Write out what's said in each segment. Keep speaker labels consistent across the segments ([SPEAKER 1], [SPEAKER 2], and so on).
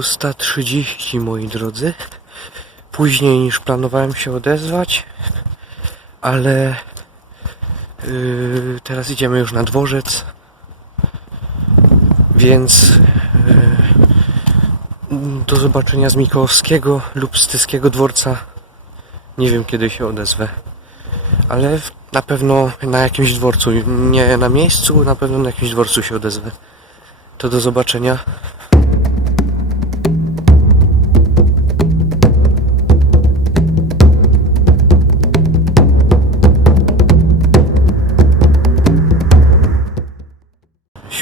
[SPEAKER 1] 6.30 moi drodzy. Później niż planowałem się odezwać, ale yy, teraz idziemy już na dworzec, więc yy, do zobaczenia z Mikołowskiego lub z Tyskiego dworca. Nie wiem kiedy się odezwę, ale na pewno na jakimś dworcu, nie na miejscu, na pewno na jakimś dworcu się odezwę. To do zobaczenia.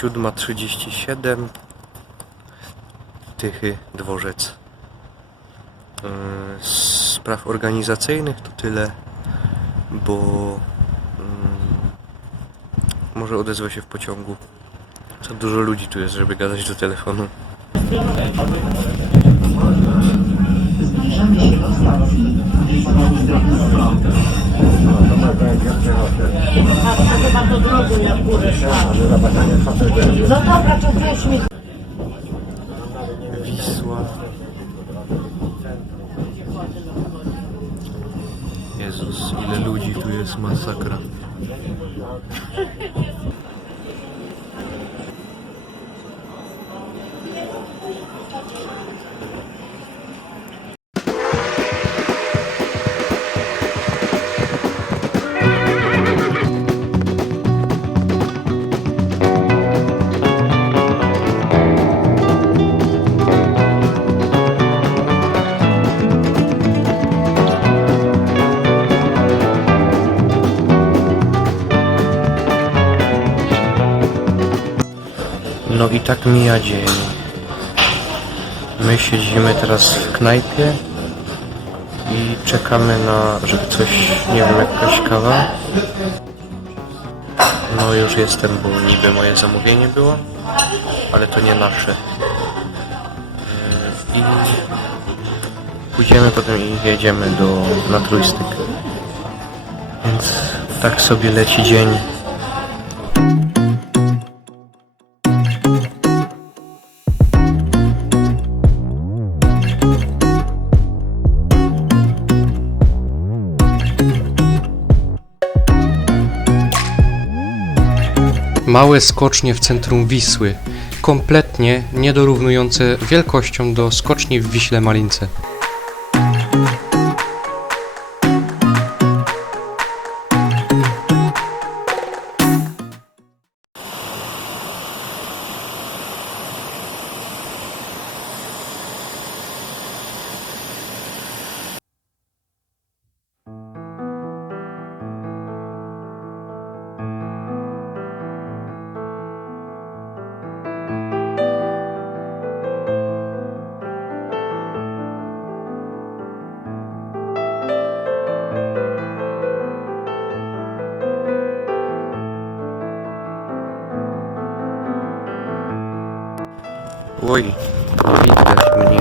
[SPEAKER 1] Siódma trzydzieści siedem. Tychy dworzec. Z spraw organizacyjnych to tyle, bo mm, może odezwę się w pociągu. Za dużo ludzi tu jest, żeby gadać do telefonu.
[SPEAKER 2] Zbliżamy się do stacji Zdrowisko.
[SPEAKER 3] chyba do drogi na górę No dobra, to weź mi.
[SPEAKER 1] I tak mija dzień. My siedzimy teraz w knajpie i czekamy na, żeby coś, nie wiem, jakaś kawa. No już jestem, bo niby moje zamówienie było, ale to nie nasze. Yy, I pójdziemy potem i jedziemy do, na trójstyk. Więc tak sobie leci dzień.
[SPEAKER 4] Małe skocznie w centrum Wisły, kompletnie niedorównujące wielkością do skoczni w Wiśle Malince.
[SPEAKER 1] Oj, widać mnie.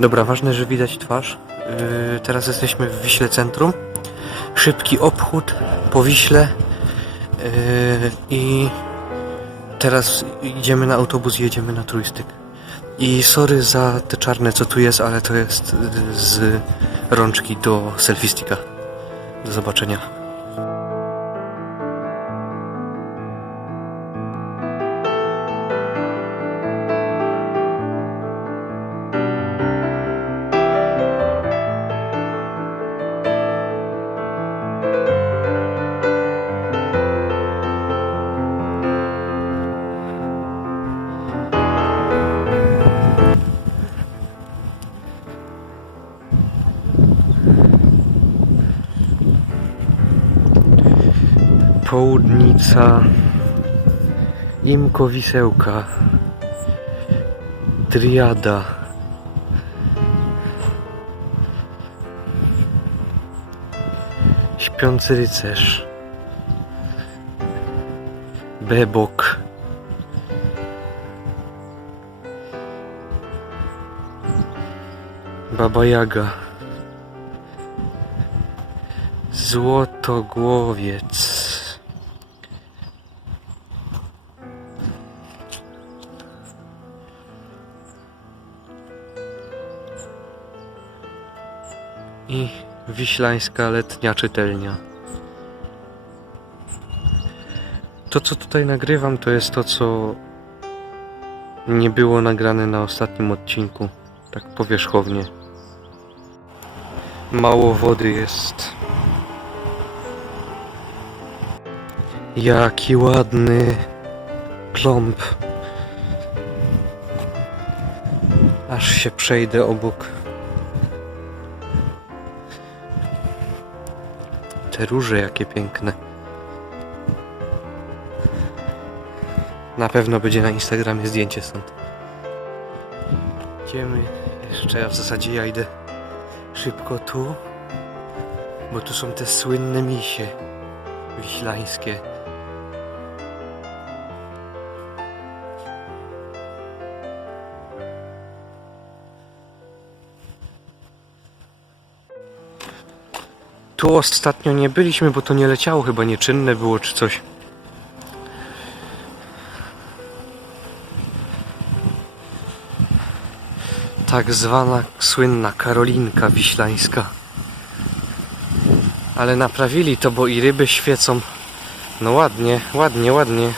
[SPEAKER 1] Dobra, ważne, że widać twarz. Yy, teraz jesteśmy w Wiśle Centrum. Szybki obchód po Wiśle. Yy, I teraz idziemy na autobus i jedziemy na turystyk. I sorry za te czarne, co tu jest, ale to jest yy, z rączki do selfie-sticka. Do zobaczenia. Południca. Imkowisełka Driada Śpiący rycerz. Bebok. Baba Jaga. Złotogłowiec i wiślańska letnia czytelnia. To co tutaj nagrywam to jest to co nie było nagrane na ostatnim odcinku, tak powierzchownie. Mało wody jest. Jaki ładny klomp. Aż się przejdę obok. Te róże jakie piękne. Na pewno będzie na Instagramie zdjęcie stąd. Idziemy. Jeszcze ja w zasadzie ja idę szybko tu. Bo tu są te słynne misie wiślańskie. Tu ostatnio nie byliśmy, bo to nie leciało, chyba nieczynne było czy coś. Tak zwana słynna Karolinka Wiślańska. Ale naprawili to, bo i ryby świecą. No ładnie, ładnie, ładnie.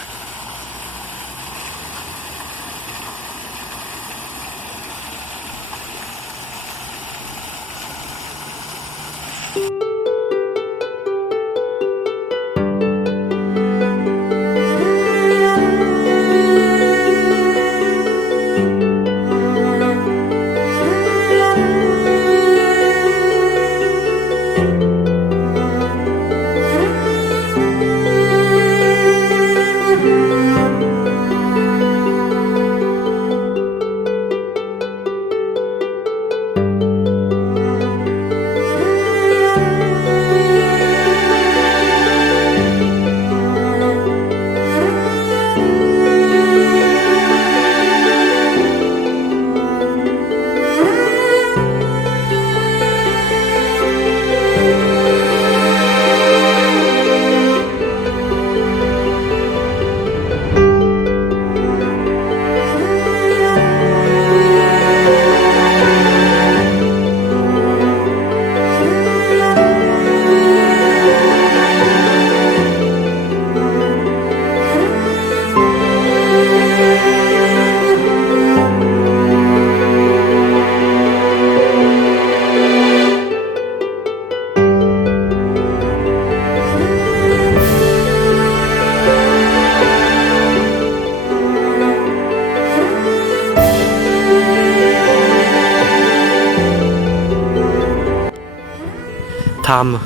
[SPEAKER 1] Tam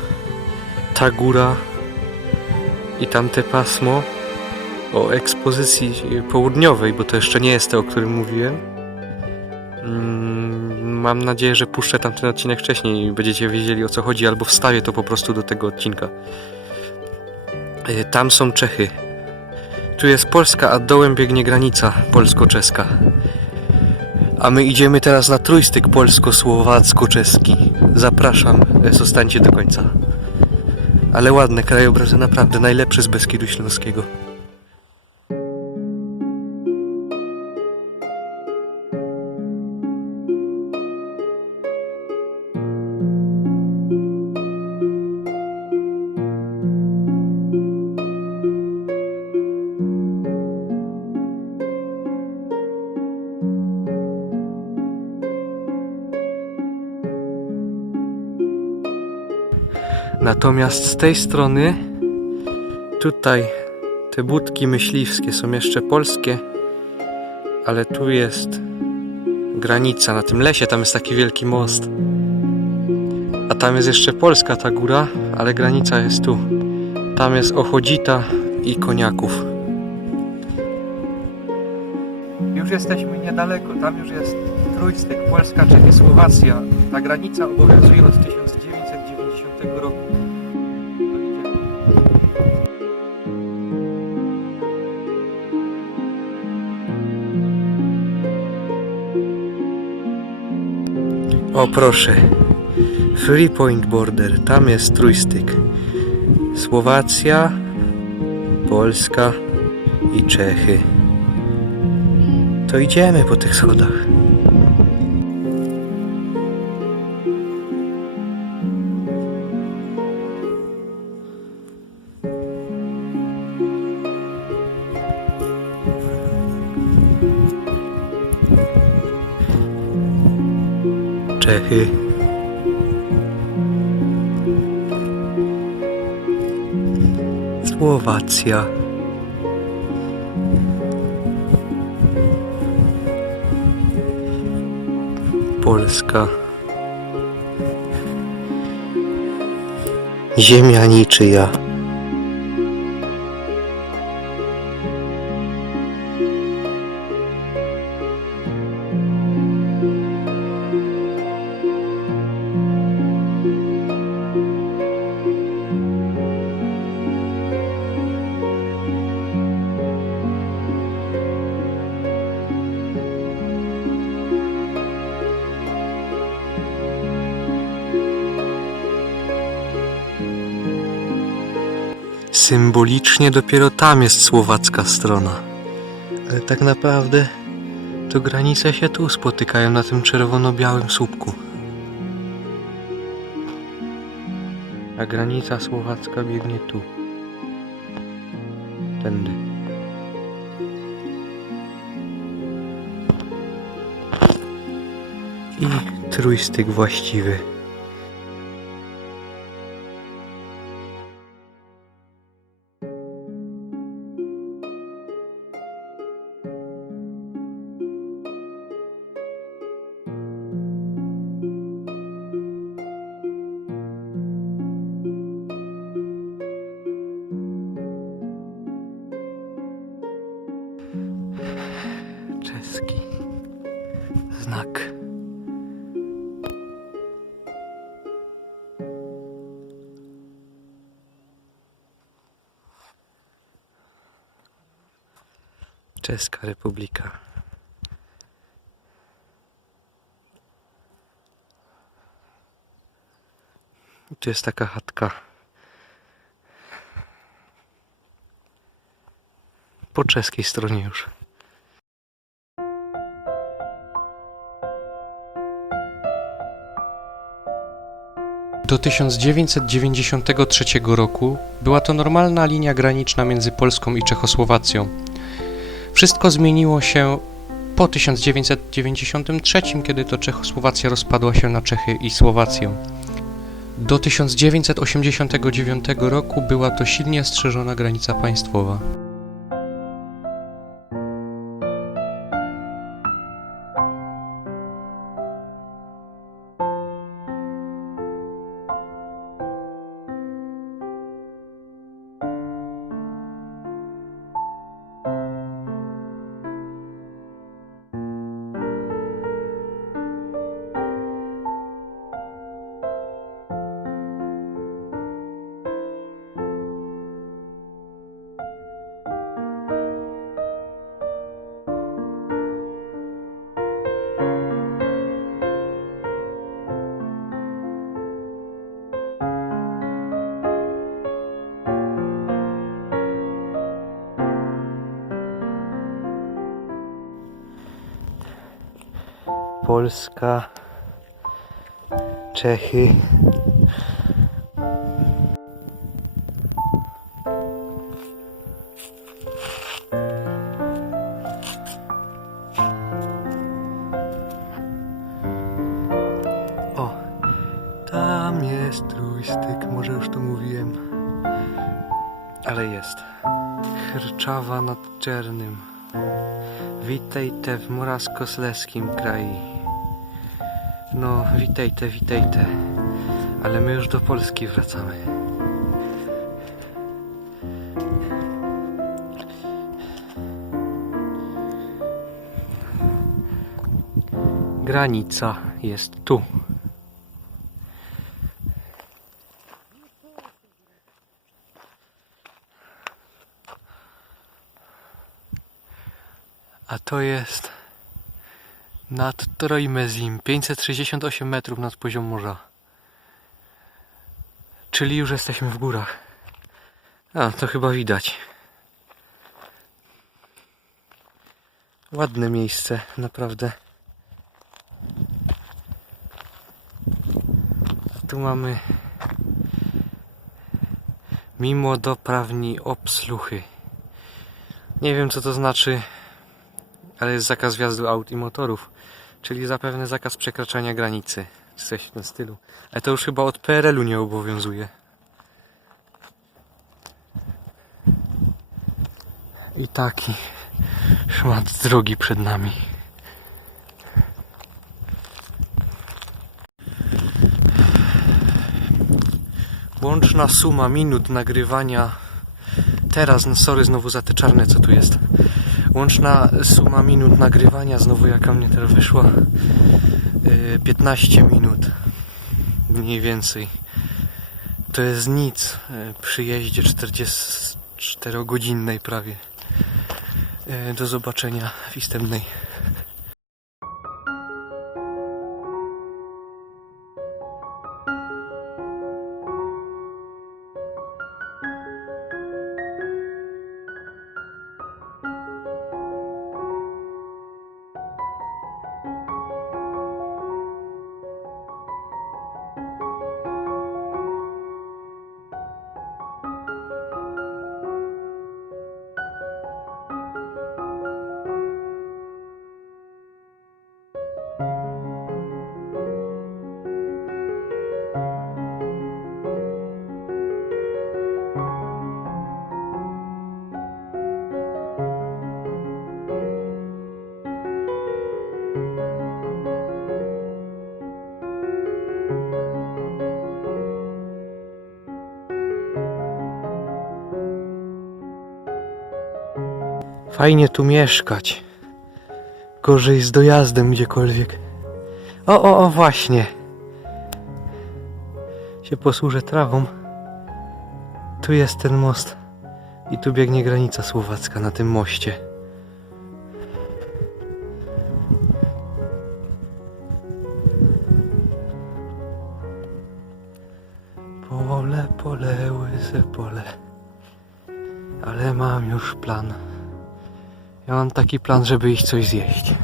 [SPEAKER 1] ta góra i tamte pasmo o ekspozycji południowej, bo to jeszcze nie jest to, o którym mówiłem. Mm, Mam nadzieję, że puszczę tamten odcinek wcześniej i będziecie wiedzieli o co chodzi, albo wstawię to po prostu do tego odcinka. Y, Tam są Czechy. Tu jest Polska, a dołem biegnie granica polsko-czeska. A my idziemy teraz na trójstyk polsko-słowacko-czeski. Zapraszam, e, zostańcie do końca. Ale ładne krajobrazy, naprawdę najlepsze z Beskidu Śląskiego. Natomiast z tej strony, tutaj te budki myśliwskie są jeszcze polskie, ale tu jest granica. Na tym lesie tam jest taki wielki most. A tam jest jeszcze polska ta góra, ale granica jest tu. Tam jest Ochodzita i Koniaków. Już jesteśmy niedaleko, tam już jest trójstyk Polska, Czechy, Słowacja. Ta granica obowiązuje od 1990 O proszę. Free Point Border, tam jest trójstyk. Słowacja, Polska i Czechy. To idziemy po tych schodach. Słowacja. Polska. Ziemia niczyja. Symbolicznie dopiero tam jest słowacka strona. Ale tak naprawdę to granice się tu spotykają na tym czerwono-białym słupku. A granica słowacka biegnie tu. Tędy. I trójstyk właściwy. Znak. Czeska Republika. Tu jest taka chatka. Po czeskiej stronie już.
[SPEAKER 4] Do 1993 roku była to normalna linia graniczna między Polską i Czechosłowacją. Wszystko zmieniło się po 1993, kiedy to Czechosłowacja rozpadła się na Czechy i Słowację. Do 1989 roku była to silnie strzeżona granica państwowa.
[SPEAKER 1] Polska, Czechy. O, tam jest trójstyk, może już to mówiłem. Ale jest. Chrczawa nad Czernym. Witajte w Moravskoslezskim kraju. No, witajte, witajte. Ale my już do Polski wracamy. Granica jest tu. A to jest nad Trojmezim, 568 metrów nad poziom morza. Czyli już jesteśmy w górach. A, to chyba widać. Ładne miejsce, naprawdę. Tu mamy mimo doprawni obsluchy. Nie wiem co to znaczy, ale jest zakaz wjazdu aut i motorów. Czyli zapewne zakaz przekraczania granicy. Czy coś w tym stylu. Ale to już chyba od PRL-u nie obowiązuje. I taki szmat drogi przed nami. Łączna suma minut nagrywania. Teraz, no sorry, znowu za te czarne, co tu jest. Łączna suma minut nagrywania, znowu jaka mnie teraz wyszła. Yy, 15 minut. Mniej więcej. To jest nic yy, przy jeździe 44-godzinnej prawie. Yy, Do zobaczenia w istępnej. Fajnie tu mieszkać. Gorzej z dojazdem gdziekolwiek. O, o, o, właśnie. Się posłużę trawą. Tu jest ten most. I tu biegnie granica słowacka na tym moście. Taki plan, żeby iść coś zjeść.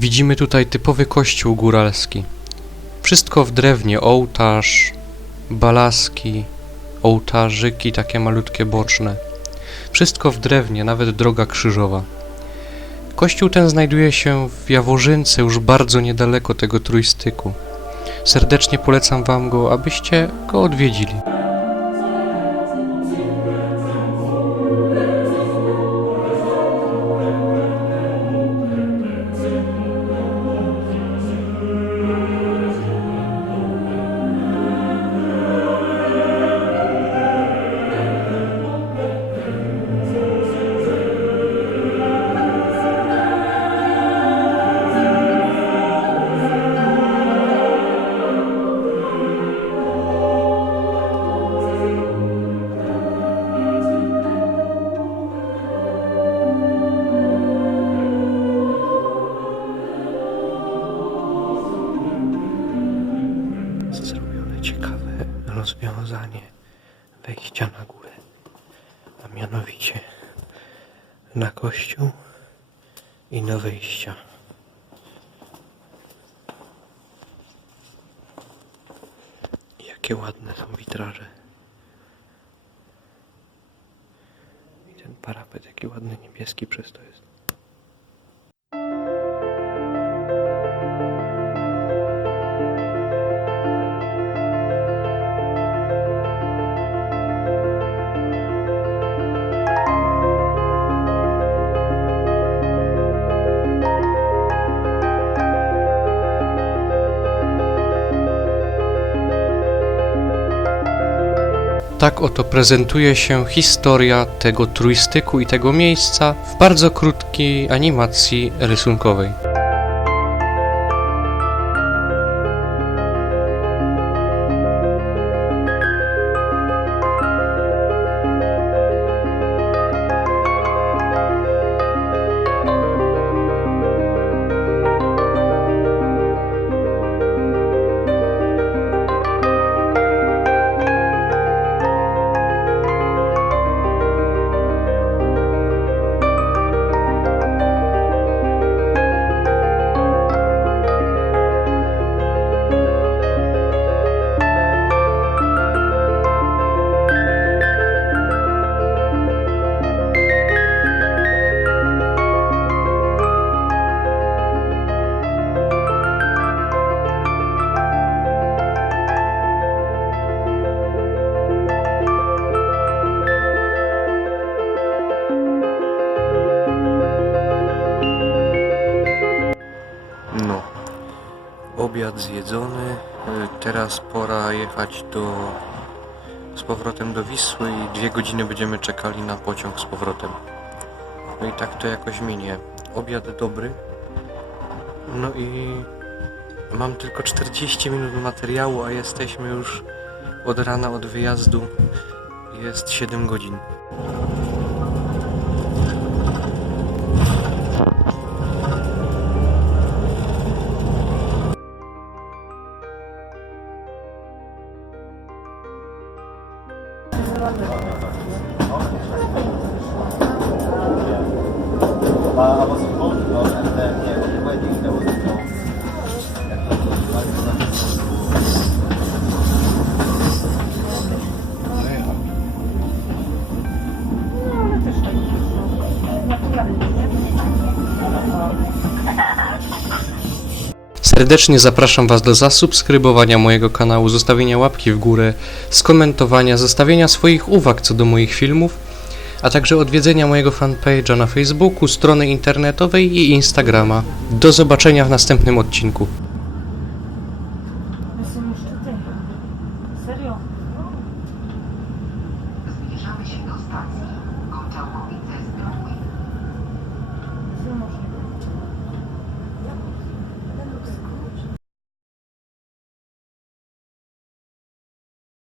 [SPEAKER 4] Widzimy tutaj typowy kościół góralski. Wszystko w drewnie, ołtarz, balaski, ołtarzyki takie malutkie boczne. Wszystko w drewnie, nawet droga krzyżowa. Kościół ten znajduje się w Jaworzynce, już bardzo niedaleko tego trójstyku. Serdecznie polecam wam go, abyście go odwiedzili.
[SPEAKER 1] Ciekawe rozwiązanie wejścia na górę. A mianowicie na kościół i do wejścia. Jakie ładne są witraże. I ten parapet, jaki ładny niebieski przez to jest.
[SPEAKER 4] Tak oto prezentuje się historia tego trójstyku i tego miejsca w bardzo krótkiej animacji rysunkowej.
[SPEAKER 1] Jechać do z powrotem do Wisły i dwie godziny będziemy czekali na pociąg z powrotem. No i tak to jakoś minie. Obiad dobry. No i mam tylko 40 minut materiału, a jesteśmy już od rana od wyjazdu. Jest 7 godzin.
[SPEAKER 4] Serdecznie zapraszam Was do zasubskrybowania mojego kanału, zostawienia łapki w górę, skomentowania, zostawienia swoich uwag co do moich filmów, a także odwiedzenia mojego fanpage'a na Facebooku, strony internetowej i Instagrama. Do zobaczenia w następnym odcinku.